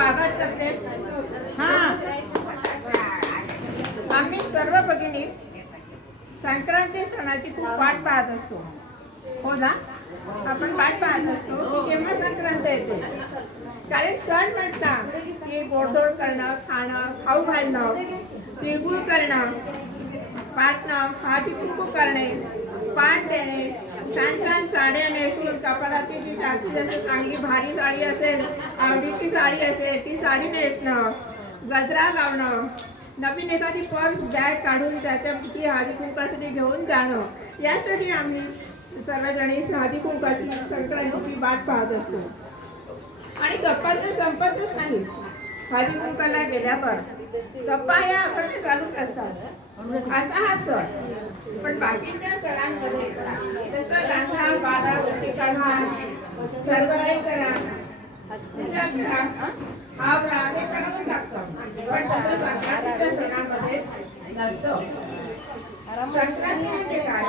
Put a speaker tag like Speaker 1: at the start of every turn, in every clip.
Speaker 1: स्वागत करते. हा. आम्ही सर्व भगिनी संक्रांती सणाची खूप वाट पाहत असतो. हो ना? आपण वाट पाहत असतो की केव्हा संक्रांत येते? कारण सण म्हटला की गोडधोड करणं खाणं खाऊ घालणं तिळगुळ करणं पाटणं हाती कुंकू करणे पाठ देणे छान छान साड्या नेसून कपाळातील जी जास्तीत जास्त चांगली भारी साडी असेल आवडीची साडी असेल ती साडी नेसणं गजरा लावणं नवीन एखादी पर्स बॅग काढून त्याच्या ती हळदी कुंकासाठी घेऊन जाणं. यासाठी आम्ही सर्वजणी हळदी कुंकाची संक्रांतीची वाट पाहत असतो. आणि गप्पा तर संपतच नाही. हळदी कुंकाला गेल्यावर ह्या आपण चालूच असतात असा हा सण. पण बाकीच्या सणांमध्ये जसं काढा सर्व काही करा. हे करावं लागतं पण तसं संक्रांतीच्या सणामध्ये नसतं. संक्रांती म्हणजे काय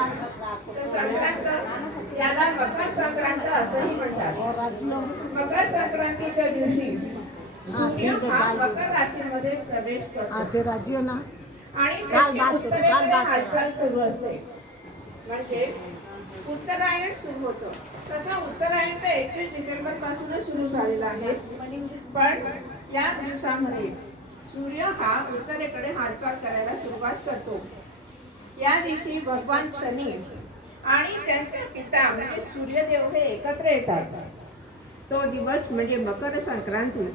Speaker 1: संक्रांत याला मकर संक्रांत असंही म्हणतात. मकर संक्रांतीच्या दिवशी राशीमध्ये प्रवेश करतो.
Speaker 2: आते राज्य ना.
Speaker 1: आणि हालचाल सुरू असते. म्हणजे उत्तरायण सुरू होतं. तसं उत्तरायण तर एकवीस डिसेंबर पासूनच सुरू झालेला आहे. पण या दिवसामध्ये सूर्य हा उत्तरेकडे हालचाल करायला सुरुवात करतो. या दिवशी भगवान शनी आणि त्यांचे पिता म्हणजे सूर्यदेव हे एकत्र येतात. तो दिवस म्हणजे मकर संक्रांती.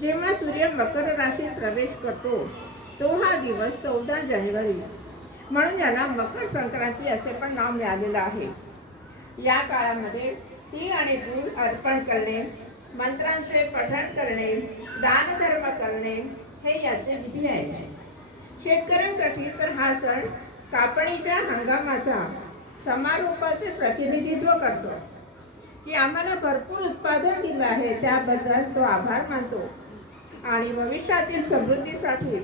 Speaker 1: जेव्हा सूर्य मकर राशीत प्रवेश करतो तो हा दिवस चौदा जानेवारी. म्हणून याला मकर संक्रांती असे पण नाव मिळालेलं आहे. या काळामध्ये तीळ आणि गूळ अर्पण करणे मंत्रांचे पठण करणे दानधर्म करणे हे याचे विधी आहेत. शेतकऱ्यांसाठी तर हा सण कापणीच्या हंगामाचा समारोपाचे प्रतिनिधित्व करतो. की आम्हाला भरपूर उत्पादन दिलं आहे त्याबद्दल तो आभार मानतो. आणि भविष्यातील समृद्धीसाठी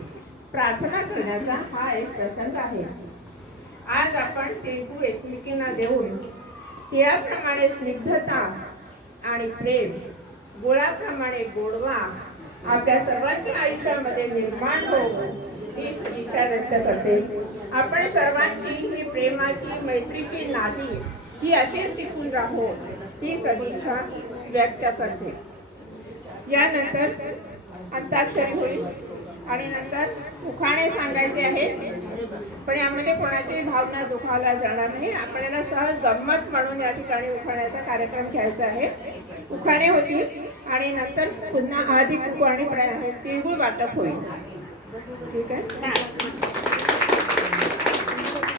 Speaker 1: प्रार्थना करण्याचा हा एक प्रसंग आहे. आज आपण तिळगुळ एकमेकींना देऊन तिळाप्रमाणे स्निग्धता आणि प्रेम गुळाप्रमाणे गोडवा आपल्या सर्वांच्या आयुष्यामध्ये निर्माण हो ही इच्छा व्यक्त करते. आपण सर्वांची ही प्रेमाची मैत्रीची नाती ही अशीच टिकून राहो ही सदिच्छा व्यक्त करते. यानंतर अंताक्षरी होईल आणि नंतर उखाणे सांगायचे आहेत पण यामध्ये कोणाची भावना दुखावला जाणार नाही. आपल्याला सहज गंमत म्हणून या ठिकाणी उखाण्याचा कार्यक्रम घ्यायचा आहे. उखाणे होतील आणि नंतर पुन्हा आधी कुकू आणि तिळगुळ वाटप होईल. ठीक आहे?